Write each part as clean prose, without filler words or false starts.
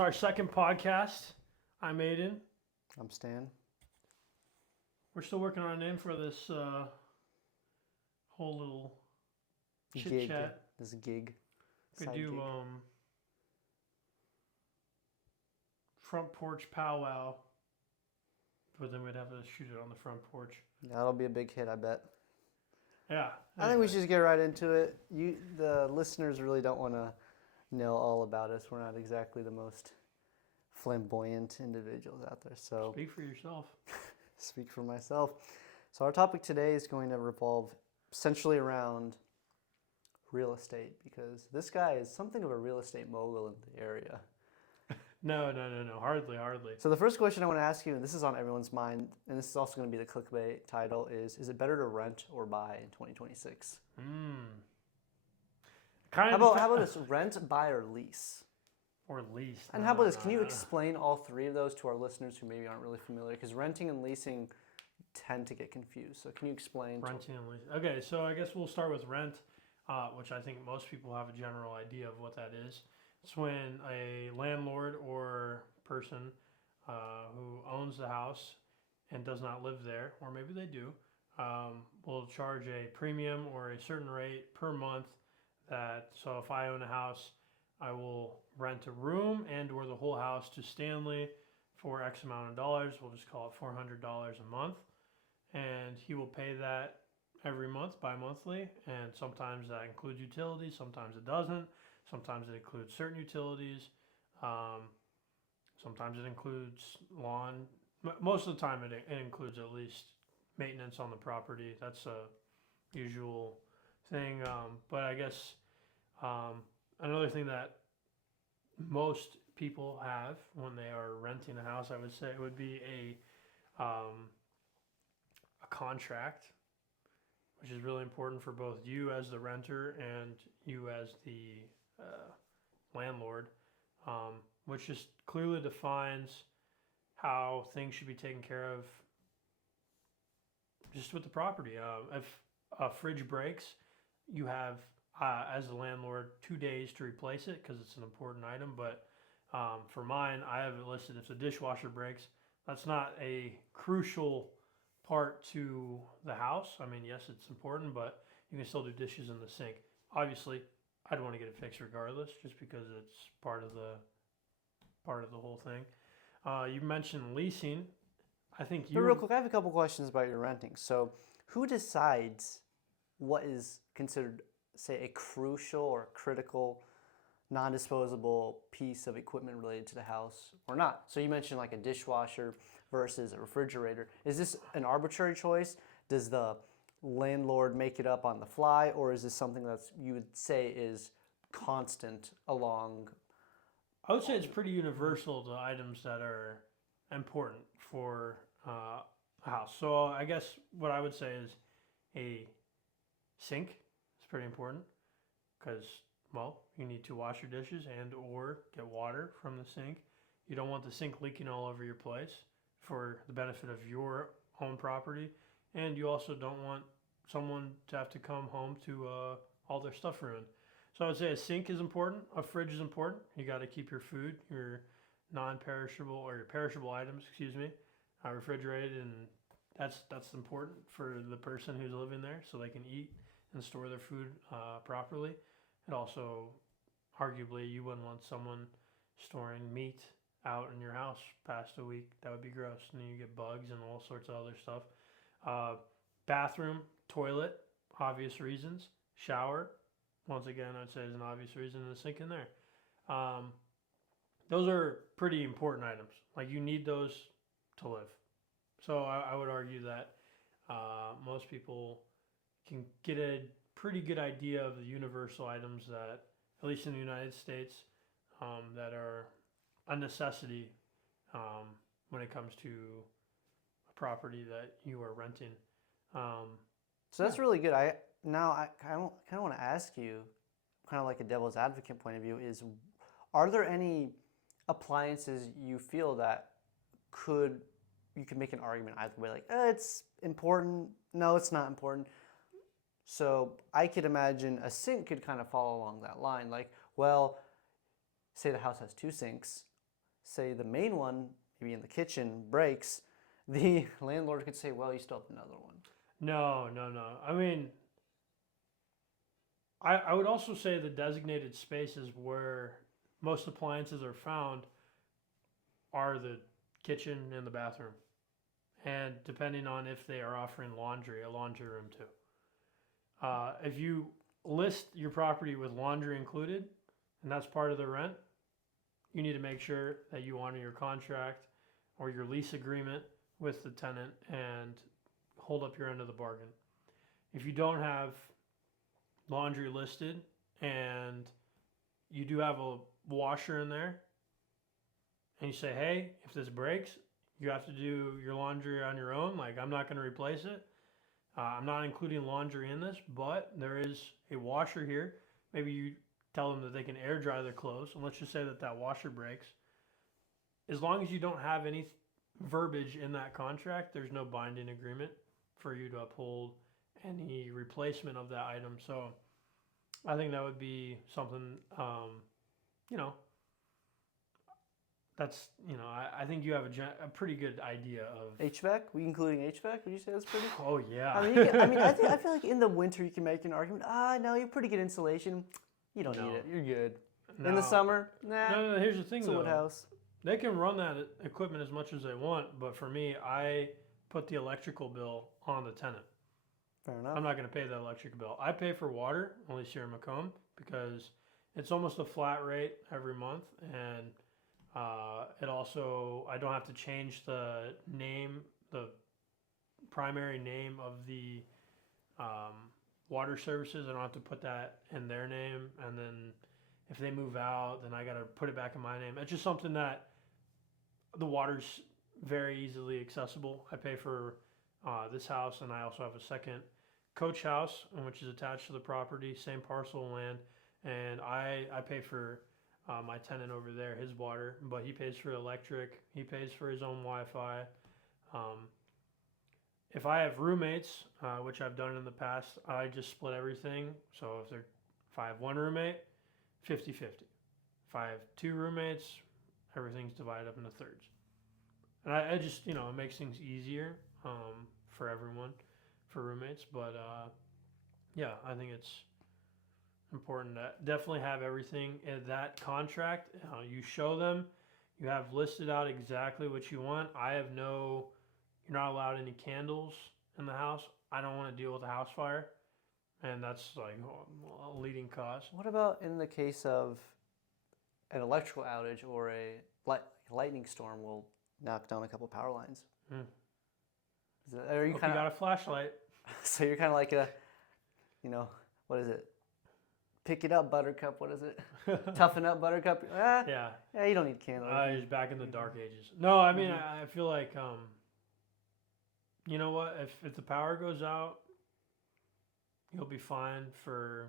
Our second podcast. I'm Aiden. I'm Stan. We're still working on a name for this whole little chit Gig. chat. This gig. Could Side do gig. Front porch powwow, but then we'd have to shoot it on the front porch. That'll be a big hit, I bet. Yeah. I think we should just get right into it. The listeners really don't want to know all about us. We're not exactly the most flamboyant individuals out there. So Speak for yourself. speak for myself. So our topic today is going to revolve essentially around real estate, because this guy is something of a real estate mogul in the area. No. Hardly. So the first question I want to ask you, and this is on everyone's mind, and this is also going to be the clickbait title, is it better to rent or buy in 2026? How about this, rent, buy, or lease? Or lease. And how about this, can you explain all three of those to our listeners who maybe aren't really familiar? Because renting and leasing tend to get confused. So can you explain? Renting and leasing. Okay, so I guess we'll start with rent, which I think most people have a general idea of what that is. It's when a landlord or person who owns the house and does not live there, or maybe they do, will charge a premium or a certain rate per month. So if I own a house, I will rent a room and or the whole house to Stanley for X amount of dollars. We'll just call it $400 a month. And he will pay that every month, bi-monthly. And sometimes that includes utilities, sometimes it doesn't. Sometimes it includes certain utilities. Sometimes it includes lawn. Most of the time it includes at least maintenance on the property. That's a usual thing. But I guess another thing that most people have when they are renting a house, I would say, would be a contract, which is really important for both you as the renter and you as the landlord, which just clearly defines how things should be taken care of just with the property. If a fridge breaks, you have, as a landlord, 2 days to replace it because it's an important item. But for mine, I have it listed if the dishwasher breaks. That's not a crucial part to the house. I mean, yes, it's important, but you can still do dishes in the sink. Obviously, I'd want to get it fixed regardless, just because it's part of the whole thing. You mentioned leasing. I think you. But real quick, I have a couple questions about your renting. So, who decides what is considered, say, a crucial or critical, non-disposable piece of equipment related to the house or not? So you mentioned like a dishwasher versus a refrigerator. Is this an arbitrary choice? Does the landlord make it up on the fly, or is this something that you would say is constant along? I would say it's pretty universal to items that are important for a house. So I guess what I would say is a sink is pretty important because, well, you need to wash your dishes and or get water from the sink. You don't want the sink leaking all over your place for the benefit of your own property. And you also don't want someone to have to come home to all their stuff ruined. So I would say a sink is important. A fridge is important. You got to keep your food, your non-perishable or your perishable items, refrigerated, and that's important for the person who's living there, so they can eat and store their food properly. And also, arguably, you wouldn't want someone storing meat out in your house past a week. That would be gross, and then you get bugs and all sorts of other stuff. Bathroom, toilet, obvious reasons. Shower, once again, I'd say is an obvious reason, and a sink in there. Those are pretty important items. Like, you need those to live. So I would argue that most people can get a pretty good idea of the universal items that, at least in the United States, that are a necessity when it comes to a property that you are renting. So that's really good. I kind of want to ask you, kind of like a devil's advocate point of view, is are there any appliances you feel that you could make an argument either way, like it's important, no, it's not important? So I could imagine a sink could kind of fall along that line. Like, well, say the house has 2 sinks, say the main one, maybe in the kitchen, breaks, the landlord could say, well, you still have another one. No, no, no. I mean, I would also say the designated spaces where most appliances are found are the kitchen and the bathroom. And depending on if they are offering laundry, a laundry room too. If you list your property with laundry included, and that's part of the rent, you need to make sure that you honor your contract or your lease agreement with the tenant and hold up your end of the bargain. If you don't have laundry listed and you do have a washer in there, and you say, hey, if this breaks, you have to do your laundry on your own. Like, I'm not going to replace it. I'm not including laundry in this, but there is a washer here. Maybe you tell them that they can air dry their clothes, and let's just say that that washer breaks. As long as you don't have any verbiage in that contract, there's no binding agreement for you to uphold any replacement of that item. So I think that would be something, you know, that's, you know, I think you have a pretty good idea of HVAC? We including HVAC? Would you say that's pretty? Oh yeah. I mean, I feel like in the winter you can make an argument. No, you're pretty good insulation. You don't need it. You're good. In the summer, nah. No. Here's the thing, it's a wood house. They can run that equipment as much as they want, but for me, I put the electrical bill on the tenant. Fair enough. I'm not going to pay the electric bill. I pay for water, at least here in Macomb, because it's almost a flat rate every month, and it also, I don't have to change the name, the primary name of the water services. I don't have to put that in their name, and then if they move out, then I got to put it back in my name. It's just something that the water's very easily accessible. I pay for this house, and I also have a second coach house, which is attached to the property, same parcel of land, and I pay for my tenant over there, his water, but he pays for electric, he pays for his own Wi-Fi. If I have roommates, which I've done in the past, I just split everything. So if I have one roommate, 50-50. If I have two roommates, everything's divided up into thirds. And I just, you know, it makes things easier for everyone, for roommates. But yeah, I think it's important to definitely have everything in that contract. You show them, you have listed out exactly what you want. You're not allowed any candles in the house. I don't want to deal with a house fire. And that's like a leading cause. What about in the case of an electrical outage or a lightning storm will knock down a couple power lines? Are you you got a flashlight. So you're kind of like what is it? Pick it up, Buttercup. What is it? Toughen up, Buttercup. Yeah, you don't need candles. He's back in the dark ages. No, I mean, I feel like, you know what? If the power goes out, you'll be fine for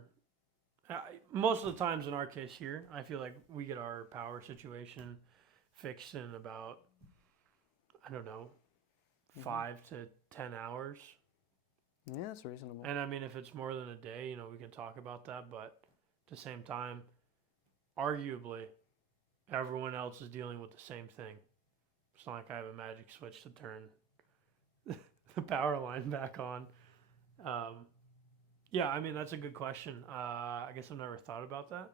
most of the times. In our case here, I feel like we get our power situation fixed in about, I don't know, 5 to 10 hours. Yeah, that's reasonable. And I mean, if it's more than a day, you know, we can talk about that. But at the same time, arguably, everyone else is dealing with the same thing. It's not like I have a magic switch to turn the power line back on. Yeah, I mean, that's a good question. I guess I've never thought about that.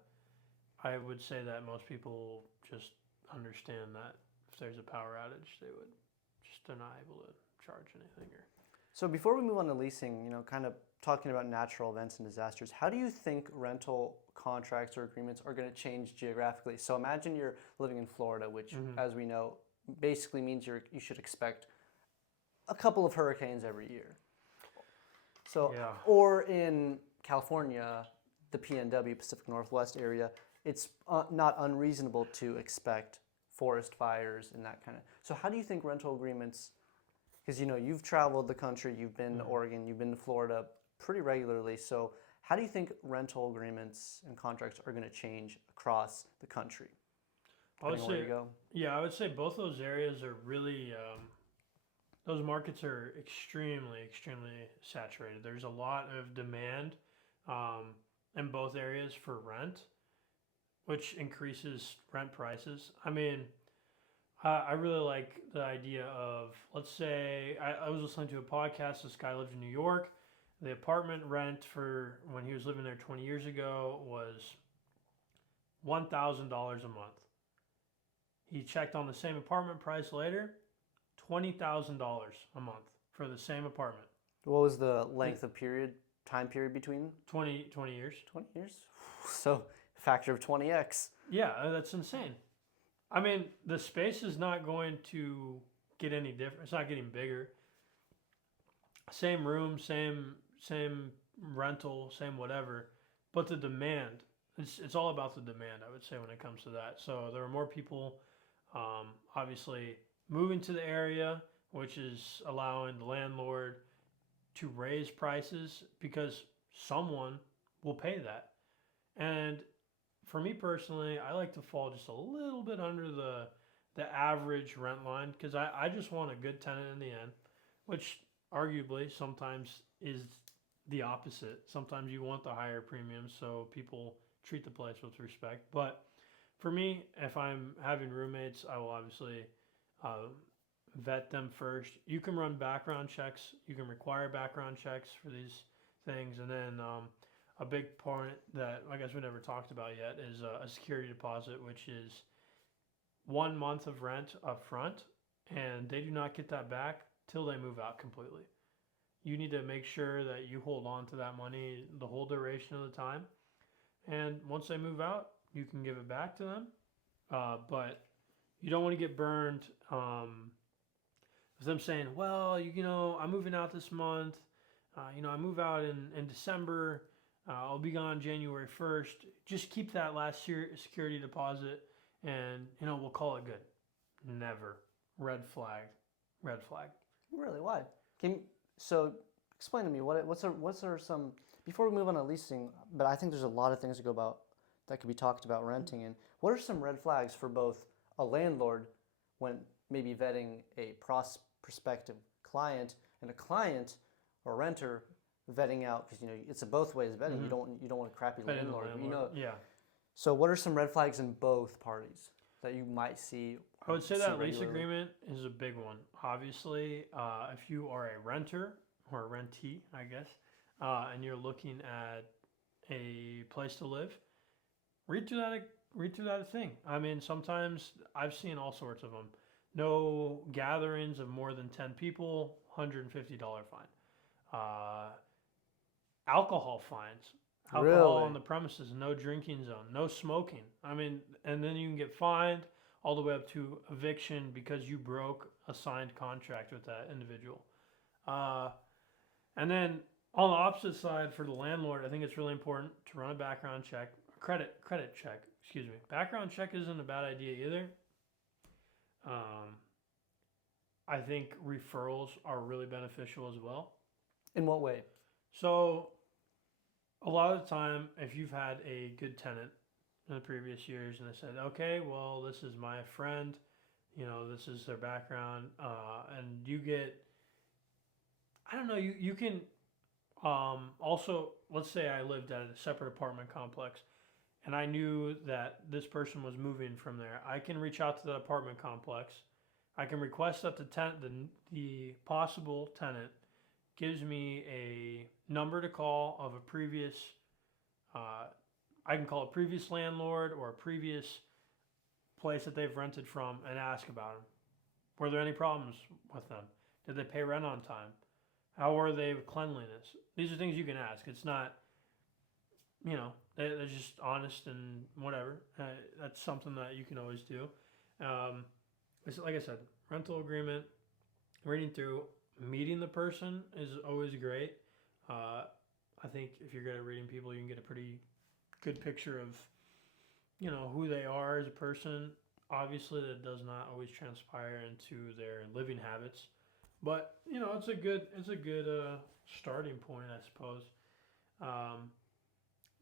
I would say that most people just understand that if there's a power outage, they're not able to charge anything. So before we move on to leasing, you know, kind of talking about natural events and disasters, how do you think rental contracts or agreements are going to change geographically? So imagine you're living in Florida, which, as we know, basically means you should expect a couple of hurricanes every year. So, yeah. Or in California, the PNW, Pacific Northwest area, it's not unreasonable to expect forest fires and that kind of. So how do you think rental agreements, because, you know, you've traveled the country, you've been to Oregon, you've been to Florida pretty regularly. So how do you think rental agreements and contracts are going to change across the country? I would say both those areas are really, those markets are extremely, extremely saturated. There's a lot of demand in both areas for rent, which increases rent prices. I mean, I really like the idea of, let's say, I was listening to a podcast. This guy lived in New York. The apartment rent for when he was living there 20 years ago was $1,000 a month. He checked on the same apartment price later, $20,000 a month for the same apartment. What was the length of time period between? 20 years. 20 years? So, factor of 20x. Yeah, that's insane. I mean, the space is not going to get any different. It's not getting bigger. Same room, same rental, same whatever. But the demand, it's all about the demand, I would say, when it comes to that. So there are more people, obviously, moving to the area, which is allowing the landlord to raise prices because someone will pay that. And for me personally, I like to fall just a little bit under the average rent line because I just want a good tenant in the end, which arguably sometimes is the opposite. Sometimes you want the higher premiums so people treat the place with respect. But for me, if I'm having roommates, I will obviously vet them first. You can run background checks. You can require background checks for these things, and then a big part that I guess we never talked about yet is a security deposit, which is 1 month of rent up front, and they do not get that back till they move out completely. You need to make sure that you hold on to that money the whole duration of the time, and once they move out, you can give it back to them. But you don't want to get burned with them saying, "Well, I'm moving out this month. I move out in December. I'll be gone January 1st. Just keep that last security deposit, and we'll call it good." Never. Red flag. Red flag. Really? Why? So explain to me what's there some before we move on to leasing. But I think there's a lot of things that could be talked about renting. And what are some red flags for both a landlord when maybe vetting a prospective client and a client or renter vetting out, because it's a both ways vetting. Mm-hmm. You don't want a crappy landlord. Yeah. So what are some red flags in both parties that you might see? I would say that lease regularly? agreement is a big one. Obviously, if you are a renter or a rentee, I guess, and you're looking at a place to live, read through that thing. I mean, sometimes I've seen all sorts of them. No gatherings of more than 10 people, $150 fine. Alcohol fines. Alcohol Really? on the premises, no drinking zone, no smoking. I mean, and then you can get fined all the way up to eviction because you broke a signed contract with that individual. And then on the opposite side, for the landlord, I think it's really important to run a background check, credit check. Excuse me. Background check isn't a bad idea either. I think referrals are really beneficial as well. In what way? So, a lot of the time, if you've had a good tenant in the previous years and they said, okay, well, this is my friend, this is their background, and you get, I don't know, you can also, let's say I lived at a separate apartment complex and I knew that this person was moving from there. I can reach out to the apartment complex. I can request that the possible tenant gives me a number to call of a previous, I can call a previous landlord or a previous place that they've rented from and ask about them. Were there any problems with them? Did they pay rent on time? How are they with cleanliness? These are things you can ask. It's not, they're just honest and whatever. That's something that you can always do. It's like I said, rental agreement, reading through, meeting the person is always great. I think if you're good at reading people, you can get a pretty good picture of, who they are as a person. Obviously, that does not always transpire into their living habits, but it's a good starting point, I suppose.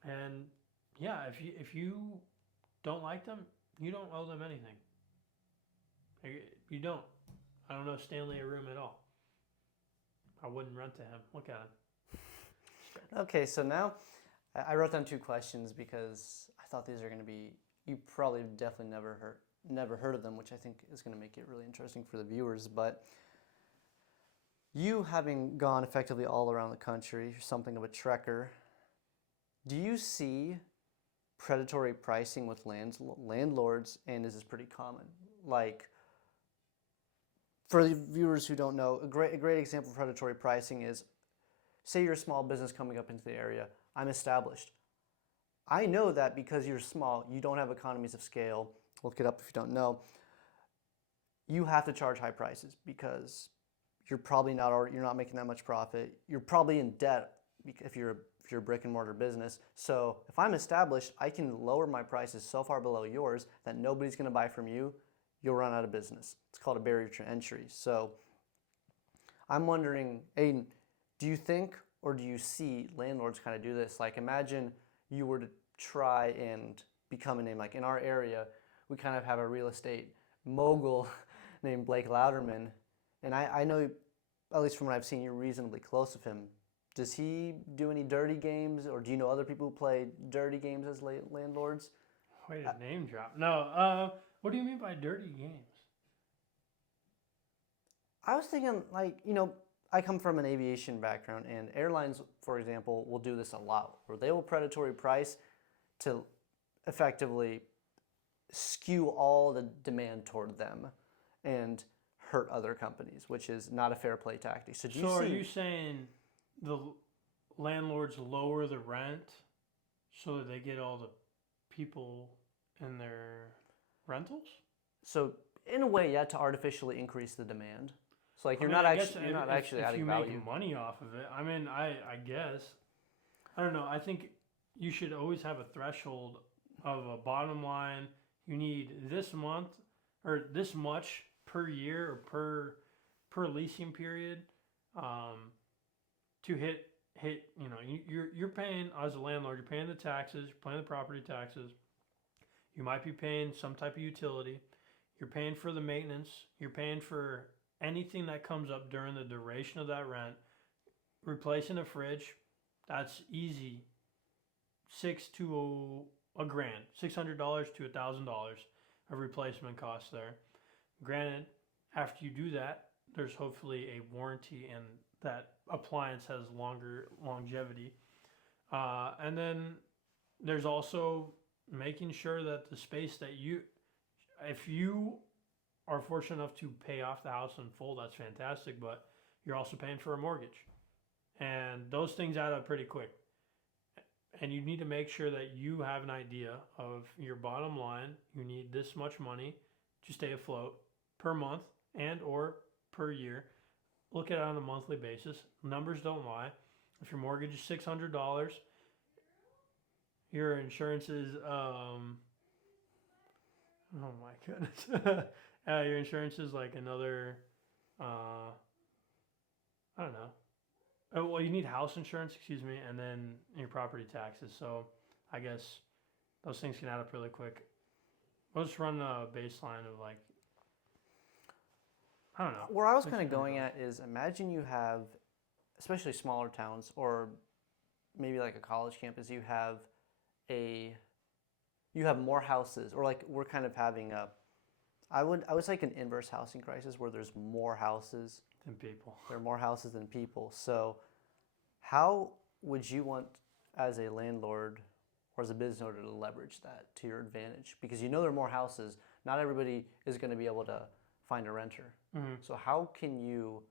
And yeah, if you don't like them, you don't owe them anything. You don't. I don't know Stanley a room at all. I wouldn't rent to him. Look at him. Okay, so now I wrote down two questions because I thought these are going to be, you probably definitely never never heard of them, which I think is going to make it really interesting for the viewers. But you having gone effectively all around the country, you're something of a trekker. Do you see predatory pricing with landlords, and is this pretty common? Like, for the viewers who don't know, a great example of predatory pricing is, say you're a small business coming up into the area. I'm established. I know that because you're small, you don't have economies of scale. Look it up if you don't know. You have to charge high prices because you're probably you're not making that much profit. You're probably in debt if you're a brick and mortar business. So if I'm established, I can lower my prices so far below yours that nobody's going to buy from you. You'll run out of business. It's called a barrier to entry. So I'm wondering, Aiden, do you think or do you see landlords kind of do this? Like, imagine you were to try and become a name. Like in our area, we kind of have a real estate mogul named Blake Louderman. And I know, at least from what I've seen, you're reasonably close with him. Does he do any dirty games, or do you know other people who play dirty games as landlords? Way to name drop. No, what do you mean by dirty games? I was thinking, like, I come from an aviation background, and airlines, for example, will do this a lot, where they will predatory price to effectively skew all the demand toward them and hurt other companies, which is not a fair play tactic. So, are you saying the landlords lower the rent so that they get all the people in their rentals? So, in a way, yeah, to artificially increase the demand. So, like, you're not actually adding you value. make money off of it. I mean, I guess. I don't know. I think you should always have a threshold of a bottom line. You need this month or this much per year or per leasing period to hit. You're paying as a landlord. You're paying the taxes. You're paying the property taxes. You might be paying some type of utility. You're paying for the maintenance. You're paying for anything that comes up during the duration of that rent. Replacing a fridge, that's easy. $600 to $1,000, $600 to $1,000 of replacement costs there. Granted, after you do that, there's hopefully a warranty and that appliance has longer longevity. And then there's also making sure that the space that if you are fortunate enough to pay off the house in full, that's fantastic, but you're also paying for a mortgage. And those things add up pretty quick. And you need to make sure that you have an idea of your bottom line. You need this much money to stay afloat per month and or per year. Look at it on a monthly basis. Numbers don't lie. If your mortgage is $600, your insurance is oh my goodness. Your insurance is like another I don't know. Oh, well, you need house insurance, and then your property taxes. So I guess those things can add up really quick. We'll just run a baseline of like, I don't know. Where I was kind of going at is, imagine you have, especially smaller towns or maybe like a college campus, you have more houses, or like we're kind of having I would say like an inverse housing crisis where there's more houses than people. There are more houses than people. So how would you want, as a landlord or as a business owner, to leverage that to your advantage? Because there are more houses. Not everybody is going to be able to find a renter. Mm-hmm. So how can you,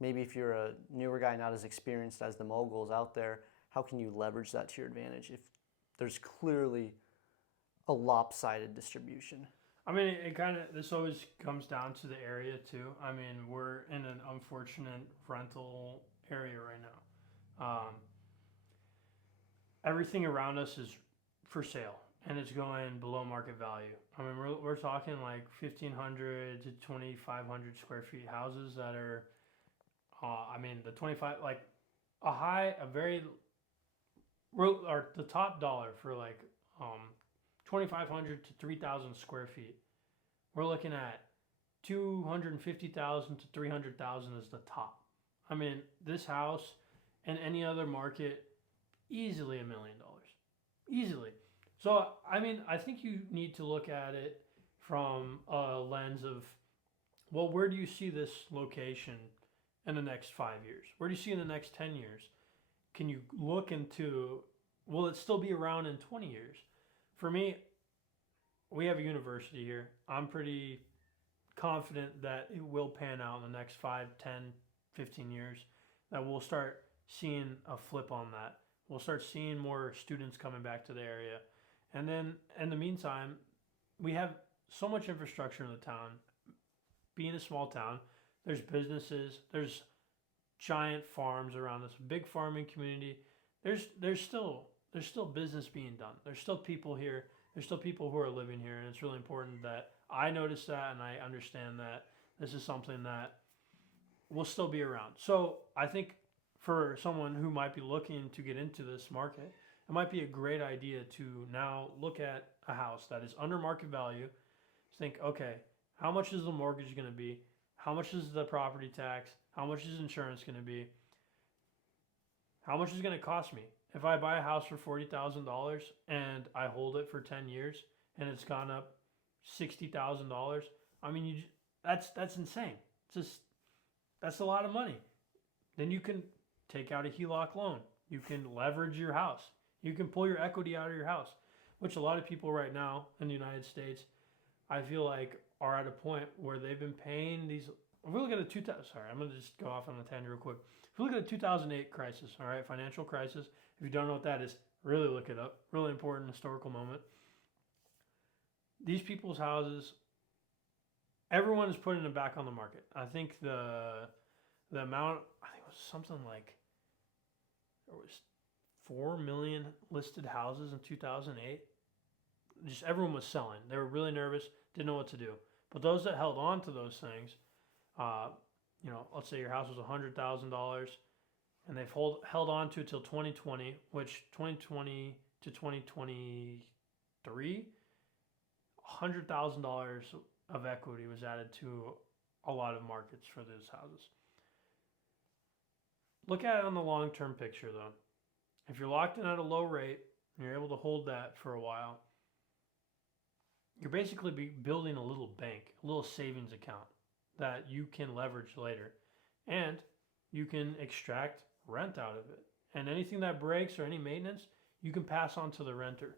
maybe if you're a newer guy, not as experienced as the moguls out there, how can you leverage that to your advantage if there's clearly a lopsided distribution? I mean, this always comes down to the area too. I mean, we're in an unfortunate rental area right now. Everything around us is for sale and it's going below market value. I mean, we're talking like 1,500 to 2,500 square feet houses that are, the 25, like the top dollar for like 2,500 to 3,000 square feet. We're looking at 250,000 to 300,000 is the top. I mean, this house and any other market, easily $1 million, easily. So, I mean, I think you need to look at it from a lens of, well, where do you see this location in the next 5 years? Where do you see in the next 10 years? Can you look into, will it still be around in 20 years? For me, we have a university here. I'm pretty confident that it will pan out in the next 5, 10, 15 years, that we'll start seeing a flip on that. We'll start seeing more students coming back to the area. And then in the meantime, we have so much infrastructure in the town. Being a small town, there's businesses, there's giant farms around us, big farming community. There's still business being done. There's still people here. There's still people who are living here, and it's really important that I notice that and I understand that this is something that will still be around. So I think for someone who might be looking to get into this market, it might be a great idea to now look at a house that is under market value. Think, okay, how much is the mortgage going to be? How much is the property tax? How much is insurance going to be? How much is it going to cost me? If I buy a house for $40,000 and I hold it for 10 years and it's gone up $60,000, I mean, that's insane. It's just, that's a lot of money. Then you can take out a HELOC loan. You can leverage your house. You can pull your equity out of your house, which a lot of people right now in the United States, I feel like, are at a point where they've been paying these. If we look at a sorry, I'm going to just go off on a tangent real quick. If we look at the 2008 crisis, all right, financial crisis, if you don't know what that is, really look it up. Really important historical moment. These people's houses, everyone is putting them back on the market. I think the amount, I think it was something like, there was 4 million listed houses in 2008. Just everyone was selling. They were really nervous, didn't know what to do. But those that held on to those things, let's say your house was $100,000, and they've held on to it till 2020, which 2020 to 2023, $100,000 of equity was added to a lot of markets for those houses. Look at it on the long-term picture, though. If you're locked in at a low rate and you're able to hold that for a while, you're basically building a little bank, a little savings account that you can leverage later. And you can extract rent out of it. And anything that breaks or any maintenance, you can pass on to the renter.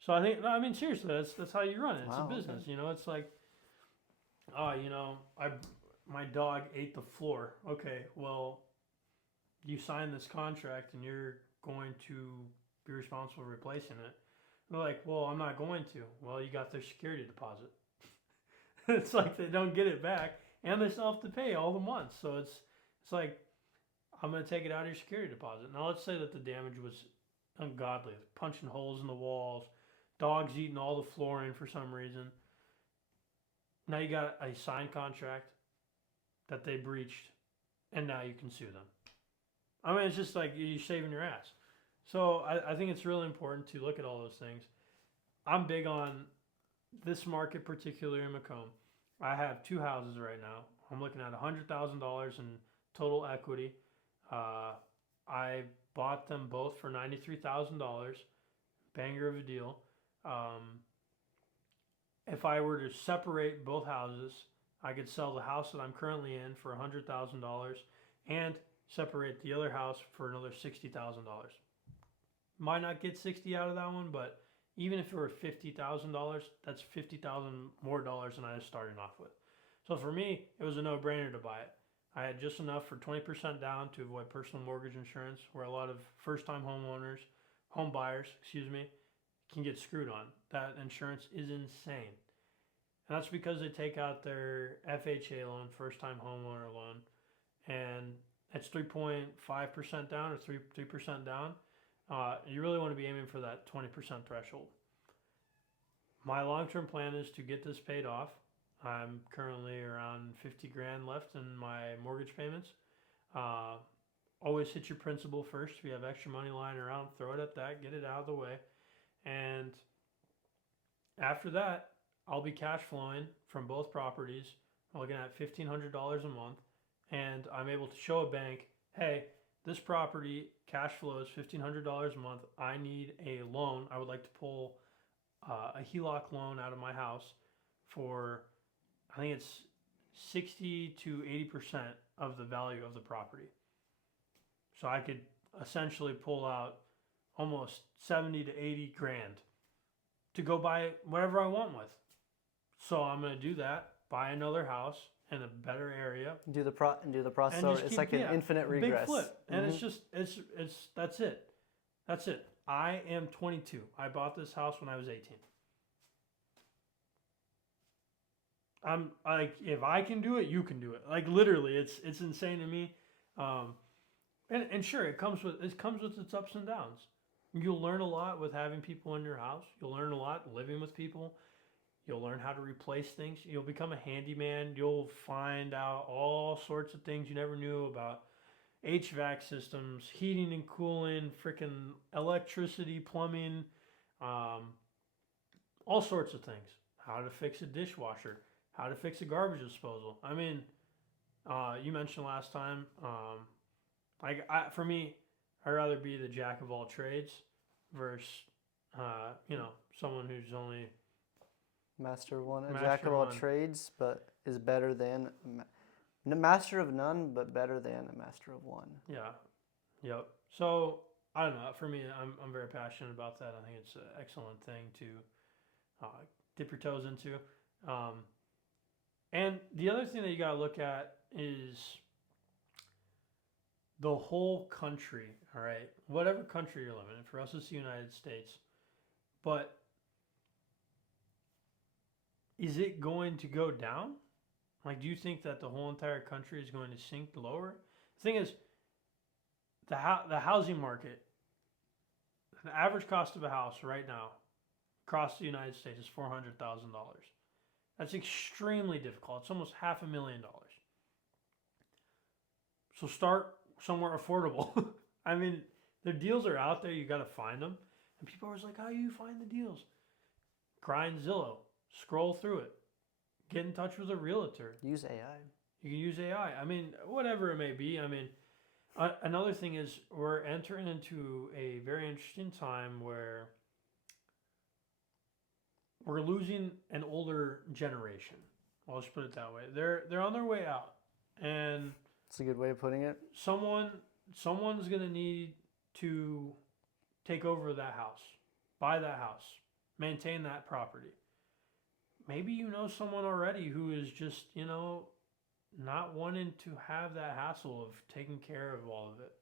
So I mean, seriously, that's how you run it. It's a business, okay. It's like, my dog ate the floor. Okay, well, you signed this contract and you're going to be responsible for replacing it. They're like, well, I'm not going to. Well, you got their security deposit. It's like they don't get it back, and they still have to pay all the months. So it's like, I'm going to take it out of your security deposit. Now, let's say that the damage was ungodly, punching holes in the walls, dogs eating all the flooring for some reason. Now you got a signed contract that they breached, and now you can sue them. I mean, it's just like you're saving your ass. So I think it's really important to look at all those things. I'm big on this market, particularly in Macomb. I have 2 houses right now. I'm looking at $100,000 in total equity. I bought them both for $93,000. Banger of a deal. If I were to separate both houses, I could sell the house that I'm currently in for $100,000 and separate the other house for another $60,000. Might not get 60 out of that one, but even if it were $50,000, that's $50,000 more dollars than I was starting off with. So for me, it was a no-brainer to buy it. I had just enough for 20% down to avoid personal mortgage insurance, where a lot of first-time home buyers, can get screwed on. That insurance is insane. And that's because they take out their FHA loan, first-time homeowner loan, and it's 3.5% down or 3% down. You really want to be aiming for that 20% threshold. My long-term plan is to get this paid off. I'm currently around 50 grand left in my mortgage payments. Always hit your principal first. If you have extra money lying around, throw it at that, get it out of the way. And after that, I'll be cash flowing from both properties. I'm looking at $1,500 a month. And I'm able to show a bank, hey, this property cash flows $1,500 a month. I need a loan. I would like to pull a HELOC loan out of my house for, I think it's 60 to 80% of the value of the property. So I could essentially pull out almost 70 to 80 grand to go buy whatever I want with. So I'm going to do that, buy another house in a better area, Do the process. and just It's keep, like an yeah, infinite a big regress. flip. And Mhm. it's just it's that's it. That's it. I am 22. I bought this house when I was 18. I'm like, if I can do it, you can do it. Like literally, it's insane to me. Um, and sure, it comes with its ups and downs. You'll learn a lot with having people in your house. You'll learn a lot living with people. You'll learn how to replace things. You'll become a handyman. You'll find out all sorts of things you never knew about HVAC systems, heating and cooling, freaking electricity, plumbing, um, all sorts of things. How to fix a dishwasher, how to fix a garbage disposal. I mean, you mentioned last time, for me, I'd rather be the jack of all trades versus, someone who's only Master of one, a master jack of of all one. trades, but is better than master of none, but better than a master of one. Yeah, yep. So I don't know. For me, I'm very passionate about that. I think it's an excellent thing to dip your toes into. And the other thing that you got to look at is the whole country. All right, whatever country you're living in. For us, it's the United States. But is it going to go down? Like, do you think that the whole entire country is going to sink lower? The thing is, the housing market, the average cost of a house right now across the United States is $400,000. That's extremely difficult. It's almost $500,000. So start somewhere affordable. I mean, the deals are out there. You got to find them. And people are always like, "How do you find the deals?" Grind Zillow, scroll through it, get in touch with a realtor. Use AI. You can use AI. I mean, whatever it may be. I mean, another thing is we're entering into a very interesting time where we're losing an older generation. I'll just put it that way. They're on their way out, and That's a good way of putting it. someone's gonna need to take over that house, buy that house, maintain that property. Maybe you know someone already who is just not wanting to have that hassle of taking care of all of it.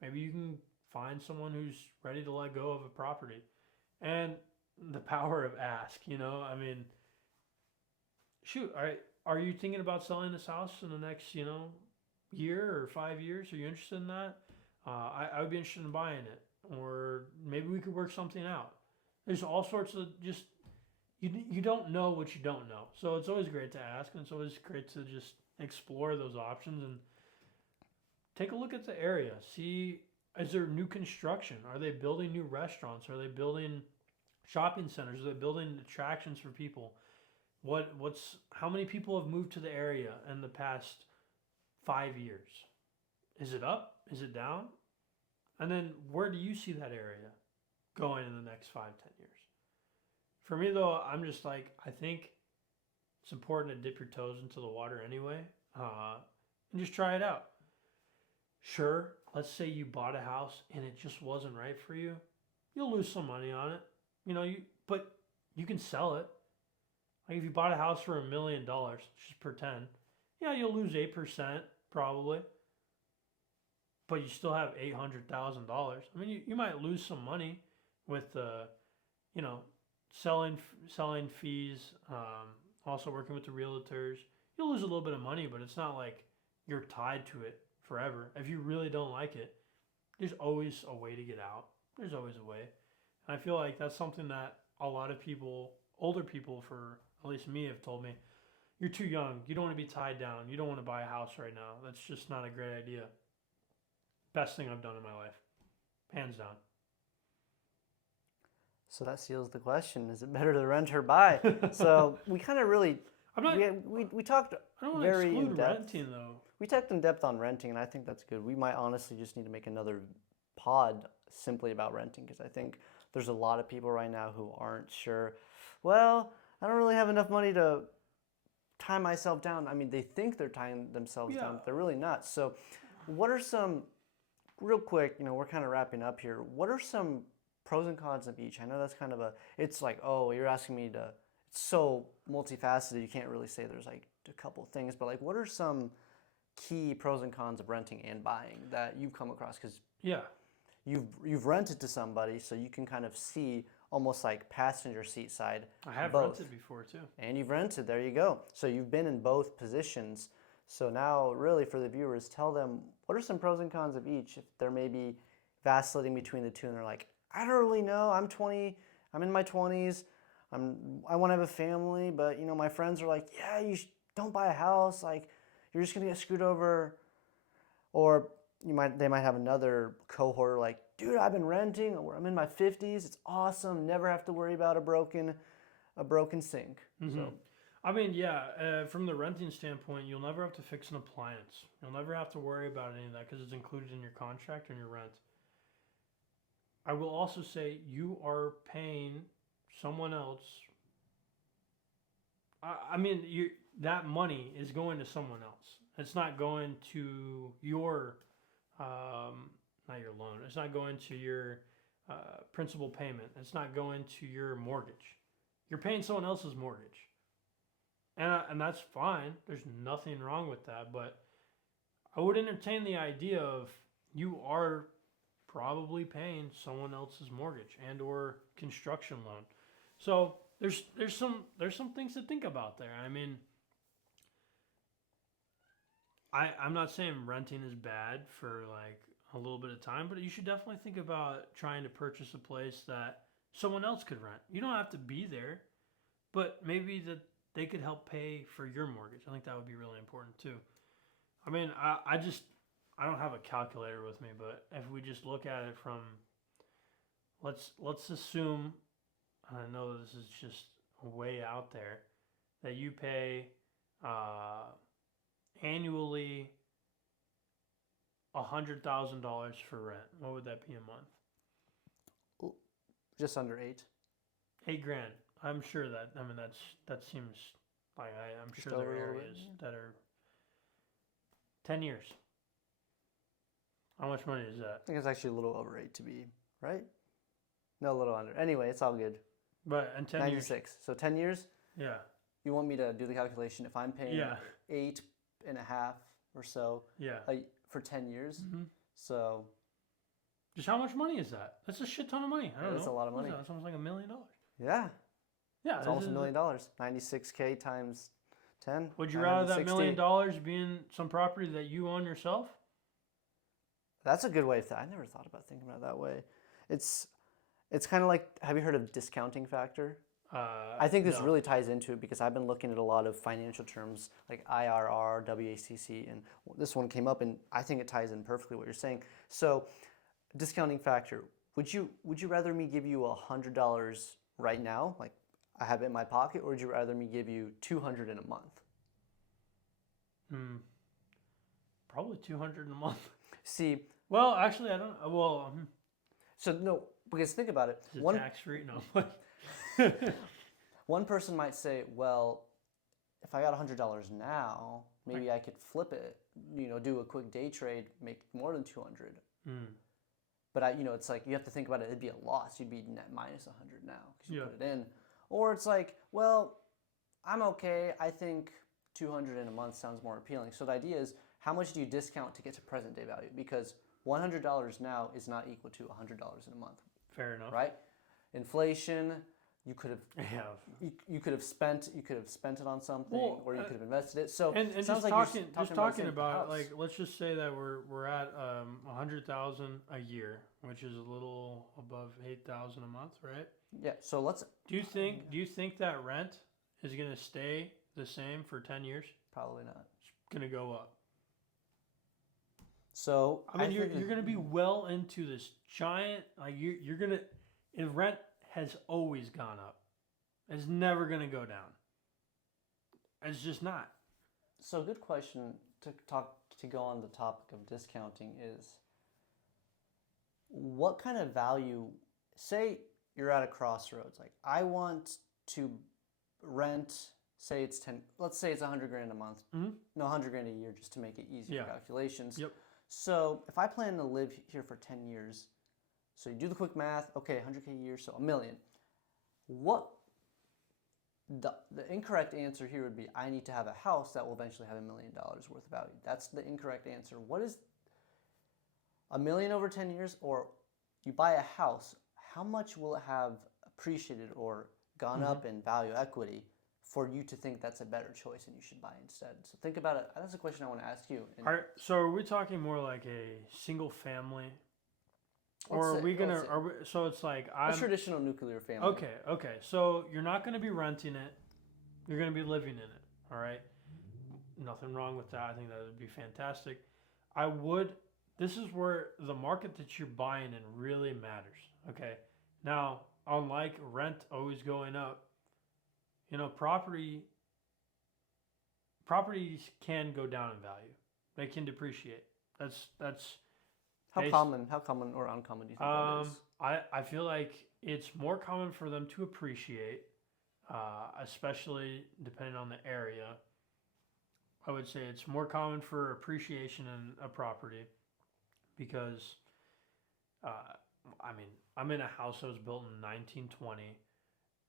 Maybe you can find someone who's ready to let go of a property. And the power of ask, I mean, shoot, are you thinking about selling this house in the next, year or 5 years? Are you interested in that? I would be interested in buying it. Or maybe we could work something out. There's all sorts of just, you don't know what you don't know. So it's always great to ask, and it's always great to just explore those options and take a look at the area. See, is there new construction? Are they building new restaurants? Are they building shopping centers? Are they building attractions for people? How many people have moved to the area in the past 5 years? Is it up? Is it down? And then where do you see that area going in the next 5, 10 years? For me though, I'm just like, I think it's important to dip your toes into the water anyway, and just try it out. Sure, let's say you bought a house and it just wasn't right for you. You'll lose some money on it, but you can sell it. Like if you bought a house for $1 million, just pretend, yeah, you'll lose 8% probably, but you still have $800,000. I mean, you might lose some money with selling fees, also working with the realtors. You'll lose a little bit of money, but it's not like you're tied to it forever. If you really don't like it, there's always a way to get out. There's always a way. And I feel like that's something that a lot of people, older people, for at least me, have told me. You're too young. You don't want to be tied down. You don't want to buy a house right now. That's just not a great idea. Best thing I've done in my life. Hands down. So that seals the question. Is it better to rent or buy? So we kind of really, I'm not, we talked I don't want to very in exclude depth. renting though. We talked in depth on renting, and I think that's good. We might honestly just need to make another pod simply about renting, because I think there's a lot of people right now who aren't sure. Well, I don't really have enough money to tie myself down. I mean, they think they're tying themselves down, Yeah. but they're really not. So, what are some, real quick, we're kind of wrapping up here. What are some pros and cons of each? I know that's kind of it's like, oh, you're asking me to, it's so multifaceted, you can't really say there's like a couple things, but like, what are some key pros and cons of renting and buying that you've come across? Because Yeah. you've rented to somebody, so you can kind of see almost like passenger seat side. I have both. rented before too. And you've rented, there you go. So you've been in both positions. So now, really, for the viewers, tell them what are some pros and cons of each. If they're maybe vacillating between the two, and they're like, I don't really know. I'm 20. I'm in my 20s. I want to have a family, but my friends are like, yeah, don't buy a house. Like, you're just gonna get screwed over. Or they might have another cohort like, dude, I've been renting. I'm in my 50s. It's awesome. Never have to worry about a broken sink. So I mean, yeah, from the renting standpoint, you'll never have to fix an appliance. You'll never have to worry about any of that because it's included in your contract and your rent. I will also say you are paying someone else. I mean, that money is going to someone else. It's not going to your, not your loan. It's not going to your principal payment. It's not going to your mortgage. You're paying someone else's mortgage. And that's fine. There's nothing wrong with that. But I would entertain the idea of you are probably paying someone else's mortgage and or construction loan. So there's some things to think about there. I mean, I'm not saying renting is bad for like a little bit of time, but you should definitely think about trying to purchase a place that someone else could rent. You don't have to be there, but maybe that they could help pay for your mortgage. I think that would be really important too. I mean, I don't have a calculator with me, but if we just look at it from, let's assume, and I know this is just way out there, that you pay annually $100,000 for rent. What would that be a month? just under 8. $8,000. I'm sure that. I mean, that seems like I'm Just sure there over are a little areas bit, that are 10 years. How much money is that? I think it's actually a little over 8 to be, right? No, a little under. Anyway, it's all good. But in 10 years, 96. So 10 years, yeah, you want me to do the calculation if I'm paying yeah, 8.5 or so yeah. for 10 years. hmm So Just how much money is that? That's a shit ton of money. I don't know. that's a lot of What is money. that? That's almost like $1 million. Yeah, Yeah, it's almost $1 million. 96K times 10. Would you rather that $1 960. million be in some property that you own yourself? That's a good way of I never thought about thinking about it that way. It's kind of like, have you heard of discounting factor? I think this No. really ties into it because I've been looking at a lot of financial terms like IRR, WACC, and this one came up, and I think it ties in perfectly what you're saying. So, discounting factor. Would you rather me give you $100 right now, like I have it in my pocket, or would you rather me give you $200 in a month? Probably 200 in a month. See, Well, actually, I don't. Well, so no, because think about it. is it tax free? No. One person might say, well, if I got $100 now, maybe I could flip it, do a quick day trade, make more than 200. But it's like you have to think about it. It'd be a loss. You'd be net minus 100 now because you put it in. Or it's like, well, I'm okay. I think 200 in a month sounds more appealing. So the idea is, how much do you discount to get to present day value? Because $100 now is not equal to $100 in a month. Fair enough. Right? Inflation. You could have Yeah. you could have spent it on something, Well, or you could have invested it. So And it just sounds like talking you're about house. like, let's just say that we're at 100,000 a year, which is a little above 8,000 a month, right? Yeah. So let's Do you think that rent is gonna stay the same for 10 years? probably not. It's gonna go up. So I mean, you're think going to be well into this giant, like you're going to, and rent has always gone up. It's never going to go down. It's just not. So a good question to go on the topic of discounting is, what kind of value, say you're at a crossroads, like I want to rent, say it's 10, let's say it's 100 grand a month. Mhm. No, 100 grand a year just to make it easy Yeah. for calculations. Yep. So if I plan to live here for 10 years, so you do the quick math, okay, 100K a year, so a million. What the incorrect answer here would be I need to have a house that will eventually have $1 million worth of value. That's the incorrect answer. What is a million over 10 years, or you buy a house, how much will it have appreciated or gone up in value equity for you to think that's a better choice and you should buy instead? So think about it. That's a question I want to ask you. And So are we talking more like a single family, or are we gonna? Are we, so it's like a traditional nuclear family. Okay. So you're not gonna be renting it. You're gonna be living in it. All right. Nothing wrong with that. I think that would be fantastic. I would. This is where the market that you're buying in really matters. Okay. Now, unlike rent always going up, properties can go down in value. They can depreciate. That's How common or uncommon do you think that is? I feel like it's more common for them to appreciate, especially depending on the area. I would say it's more common for appreciation in a property because, I'm in a house that was built in 1920.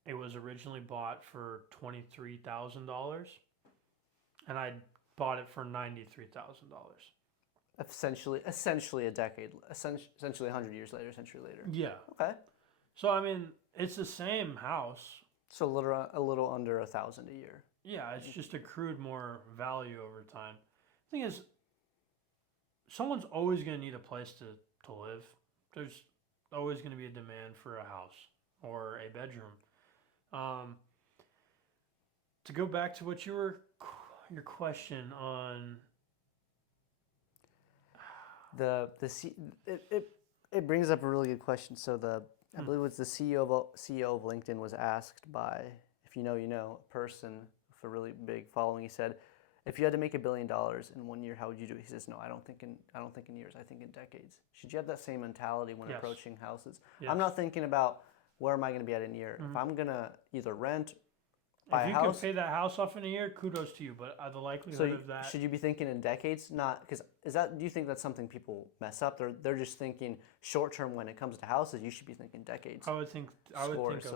It was originally bought for $23,000, and I bought it for $93,000. Essentially a decade, essentially 100 years later, a century later. Yeah. Okay. So it's the same house. So a little under $1,000 a year. Yeah, it's just accrued more value over time. The thing is, someone's always going to need a place to live. There's always going to be a demand for a house or a bedroom. To go back to what your question on it brings up a really good question. So I believe it was the CEO of LinkedIn was asked by, if you know, a person with a really big following. He said, if you had to make $1 billion in 1 year, how would you do it? He says, no, I don't think in years. I think in decades. Should you have that same mentality when approaching houses? Yes. I'm not thinking about where am I going to be at in a year. If I'm going to either rent, buy a house. If you can pay that house off in a year, kudos to you. But the likelihood of that. Should you be thinking in decades? Not because do you think that's something people mess up? They're just thinking short term when it comes to houses. You should be thinking decades. I would think a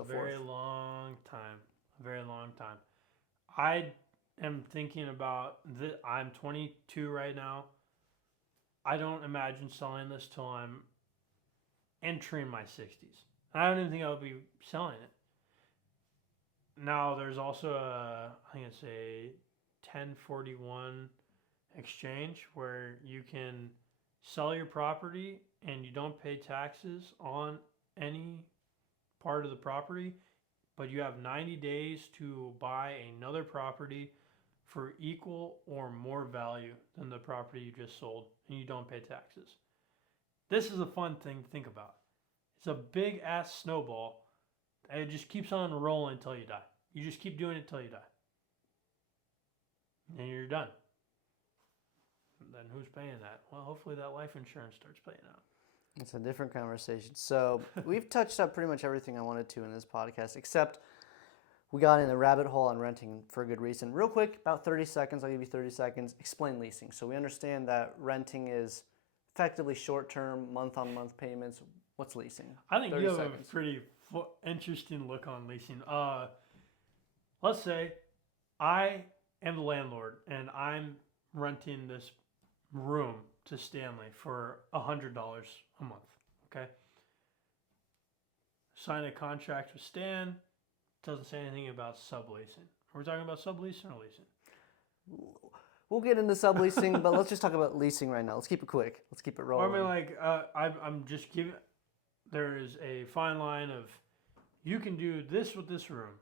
very long time. A very long time. I am thinking about I'm 22 right now. I don't imagine selling this till I'm entering my 60s. I don't even think I'll be selling it. Now, there's also I think it's a 1041 exchange where you can sell your property and you don't pay taxes on any part of the property, but you have 90 days to buy another property for equal or more value than the property you just sold, and you don't pay taxes. This is a fun thing to think about. It's a big ass snowball. And it just keeps on rolling until you die. You just keep doing it until you die. And you're done. Then who's paying that? Well, hopefully that life insurance starts paying out. It's a different conversation. So we've touched up pretty much everything I wanted to in this podcast, except we got in a rabbit hole on renting for a good reason. Real quick, about 30 seconds. I'll give you 30 seconds. Explain leasing. So we understand that renting is effectively short-term, month-on-month payments. What's leasing? I think you have a pretty interesting look on leasing. Let's say I am the landlord and I'm renting this room to Stanley for $100 a month. Okay. Sign a contract with Stan. Doesn't say anything about subleasing. Are we talking about subleasing or leasing? We'll get into subleasing, but let's just talk about leasing right now. Let's keep it quick. Let's keep it rolling. I'm just giving. There is a fine line of, you can do this with this room,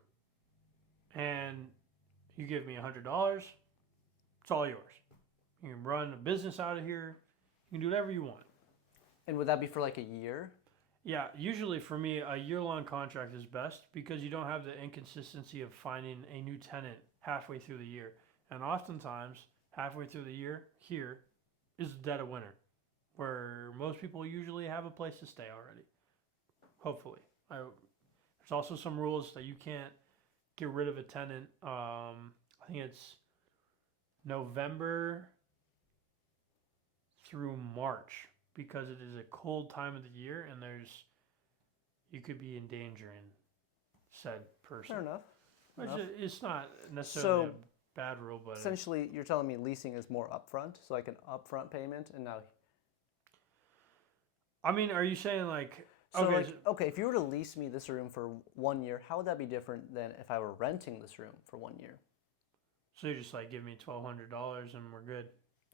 and you give me $100. It's all yours. You can run a business out of here. You can do whatever you want. And would that be for like a year? Yeah, usually for me, a year-long contract is best because you don't have the inconsistency of finding a new tenant halfway through the year. And oftentimes, halfway through the year, here is the dead of winter, where most people usually have a place to stay already. Hopefully. There's also some rules that you can't get rid of a tenant. I think it's November through March because it is a cold time of the year and you could be endangering said person. Fair enough. Which enough. it's not necessarily So a bad rule, but essentially, you're telling me leasing is more upfront, so like an upfront payment, and now. I mean, are you saying like So okay? like, okay, if you were to lease me this room for 1 year, how would that be different than if I were renting this room for 1 year? So you just like give me $1,200 and we're good.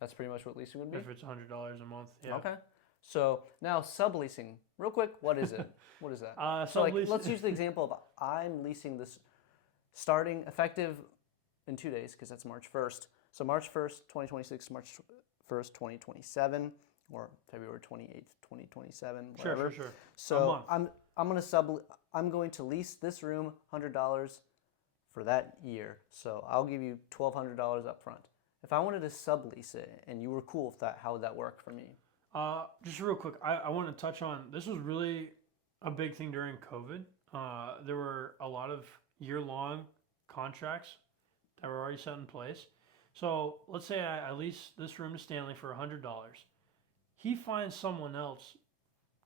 That's pretty much what leasing would be. If it's $100 a month, yeah. Okay. So now subleasing, real quick, what is it? What is that? So like, Sublease- let's use the example of I'm leasing this, starting effective in 2 days because that's March 1st. So March 1st, 2026, March 1st, 2027, or February 28th, 2027, whatever. Sure. So I'm going to lease this room $100 for that year. So I'll give you $1,200 up front. If I wanted to sublease it and you were cool with that, how would that work for me? Just real quick, I want to touch on this was really a big thing during COVID. There were a lot of year-long contracts that were already set in place. So let's say I lease this room to Stanley for $100. He finds someone else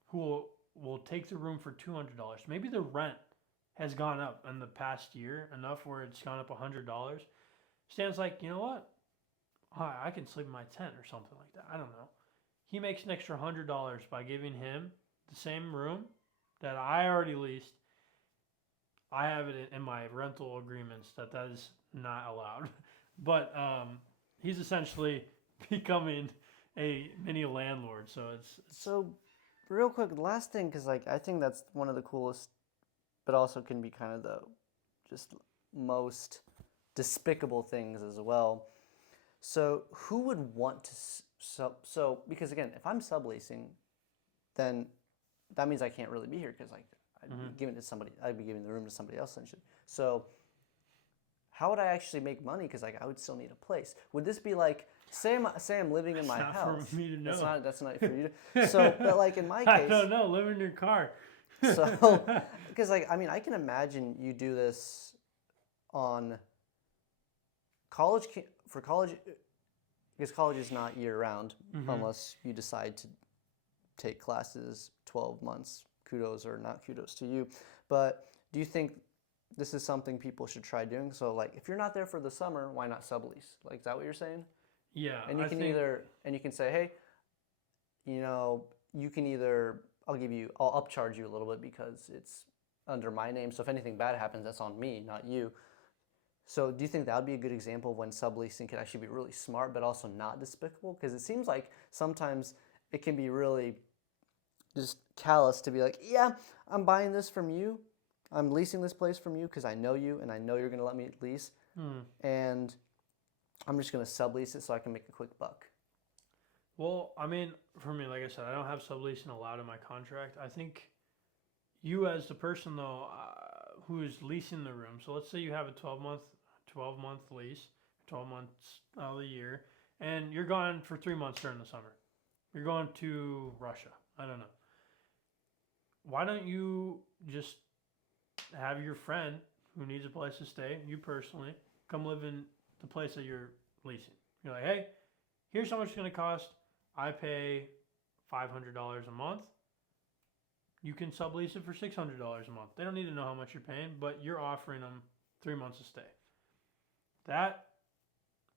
who will take the room for $200. Maybe the rent has gone up in the past year enough where it's gone up $100. Stan's like, you know what? I can sleep in my tent or something like that. I don't know. He makes an extra $100 by giving him the same room that I already leased. I have it in my rental agreements that is not allowed. But he's essentially becoming a mini landlord. So it's So, real quick, the last thing, because like I think that's one of the coolest, but also can be kind of the just most despicable things as well. So, who would want to so because again, if I'm subleasing, then that means I can't really be here because like I'd be giving it to somebody. I'd be giving the room to somebody else essentially. So, how would I actually make money? Because like I would still need a place. Would this be like say I'm living in my not house? for me to know. That's not for you to. So, but like in my case, I don't know. Live in your car. so because like I mean I can imagine you do this on college for college. Because college is not year-round unless you decide to take classes 12 months. Kudos or not kudos to you. But do you think this is something people should try doing? So, like, if you're not there for the summer, why not sublease? Like, is that what you're saying? Yeah. And you you can say, hey, you can either, I'll upcharge you a little bit because it's under my name. So if anything bad happens, that's on me, not you. So do you think that would be a good example of when subleasing can actually be really smart but also not despicable? Because it seems like sometimes it can be really just callous to be like, yeah, I'm buying this from you. I'm leasing this place from you because I know you and I know you're going to let me lease. And I'm just going to sublease it so I can make a quick buck. Well, I mean, for me, like I said, I don't have subleasing allowed in my contract. I think you as the person, though, who is leasing the room, so let's say you have a 12-month lease, 12 months out of the year, and you're gone for 3 months during the summer. You're going to Russia. I don't know. Why don't you just have your friend who needs a place to stay, you personally, come live in the place that you're leasing? You're like, hey, here's how much it's going to cost. I pay $500 a month. You can sublease it for $600 a month. They don't need to know how much you're paying, but you're offering them 3 months to stay. That,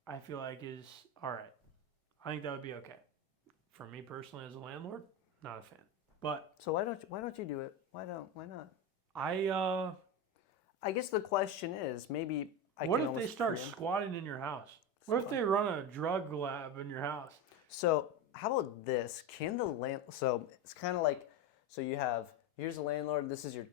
I feel like, is all right. I think that would be okay. For me personally, as a landlord, not a fan. But so why don't you do it? Why not? I guess the question is maybe. What if they start squatting in your house? What if they run a drug lab in your house? So how about this? So it's kind of like. So here's the landlord, this is your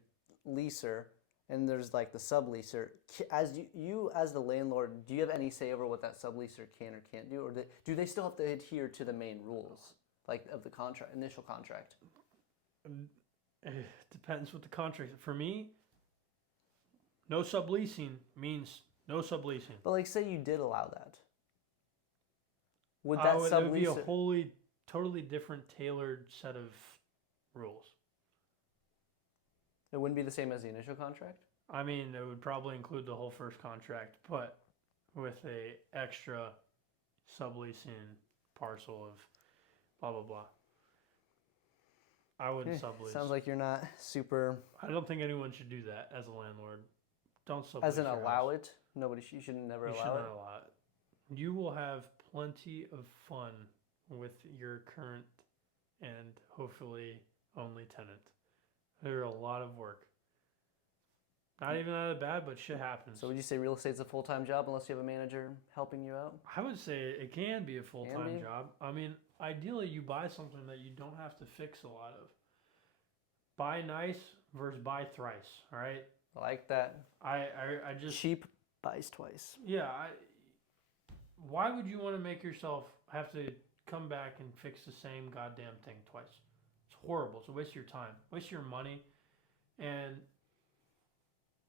leaser, and there's like the subleaser. As you as the landlord, do you have any say over what that subleaser can or can't do? Or do they still have to adhere to the main rules, like of the initial contract? It depends what the contract is. For me, no subleasing means no subleasing. But like say you did allow that. Would that subleaser... It would be a totally different tailored set of rules. It wouldn't be the same as the initial contract? I mean, it would probably include the whole first contract, but with a extra subleasing parcel of blah blah blah. I wouldn't sublease. Sounds like you're not super. I don't think anyone should do that as a landlord. Don't sublease. As in your allow house. it. Nobody. You should never You should allow not it. allow it. You will have plenty of fun with your current and hopefully only tenant. They're a lot of work. Not even that bad, but shit happens. So would you say real estate's a full-time job unless you have a manager helping you out? I would say it can be a Can full-time be. job. I mean, ideally you buy something that you don't have to fix a lot of. Buy nice versus buy thrice, all right? I like that. I just Cheap buys twice. yeah, why would you want to make yourself have to come back and fix the same goddamn thing twice? It's horrible. It's a waste of your time, waste of your money, and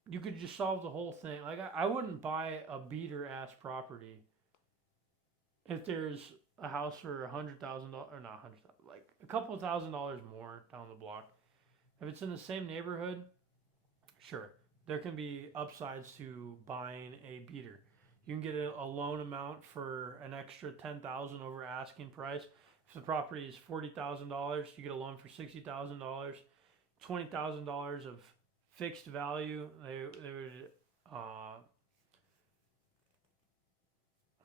you could just solve the whole thing. Like I wouldn't buy a beater ass property if there's a house for $100,000 or not $100,000, like a couple $1,000 more down the block. If it's in the same neighborhood, sure, there can be upsides to buying a beater. You can get a loan amount for an extra $10,000 over asking price. If the property is $40,000, you get a loan for $60,000, $20,000 of fixed value. They would. I'm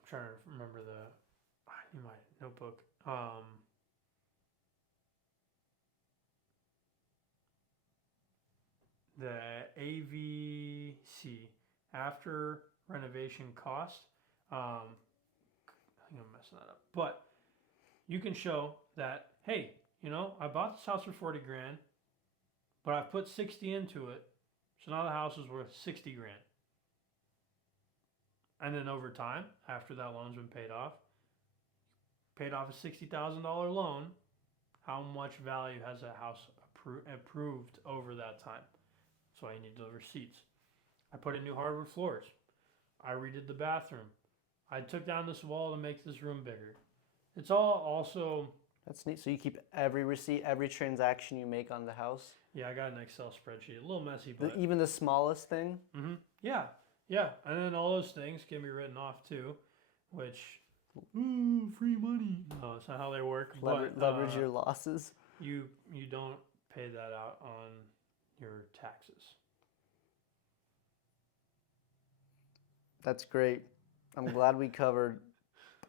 trying to remember I need my notebook. The AVC, after renovation cost. I think I'm messing that up, but you can show that, hey, I bought this house for 40 grand, but I've put 60 into it, so now the house is worth 60 grand. And then over time, after that loan's been paid off a $60,000 loan, how much value has that house improved over that time? So I need the receipts. I put in new hardwood floors. I redid the bathroom. I took down this wall to make this room bigger. It's all also... That's neat. So you keep every receipt, every transaction you make on the house? Yeah, I got an Excel spreadsheet. A little messy, but... Even the smallest thing? Mm-hmm. Yeah. And then all those things can be written off too, which... Ooh, free money. No, it's not how they work. Leverage your losses? You don't pay that out on your taxes. That's great. I'm glad we covered.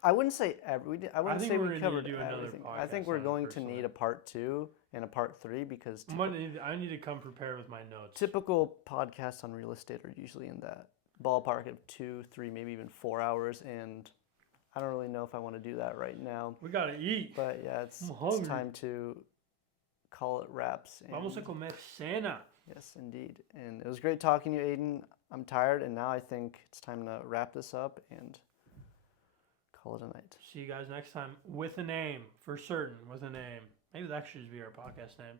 I wouldn't say every. I wouldn't say we covered everything. I think we're going to need a part 2 and a part 3 because I need to come prepared with my notes. Typical podcasts on real estate are usually in that ballpark of 2, 3, maybe even 4 hours, and I don't really know if I want to do that right now. We gotta eat. But yeah, it's time to call it wraps. Vamos a comer cena. Yes, indeed. And it was great talking to you, Aiden. I'm tired, and now I think it's time to wrap this up and call it a night. See you guys next time with a name, for certain, with a name. Maybe that should just be our podcast name.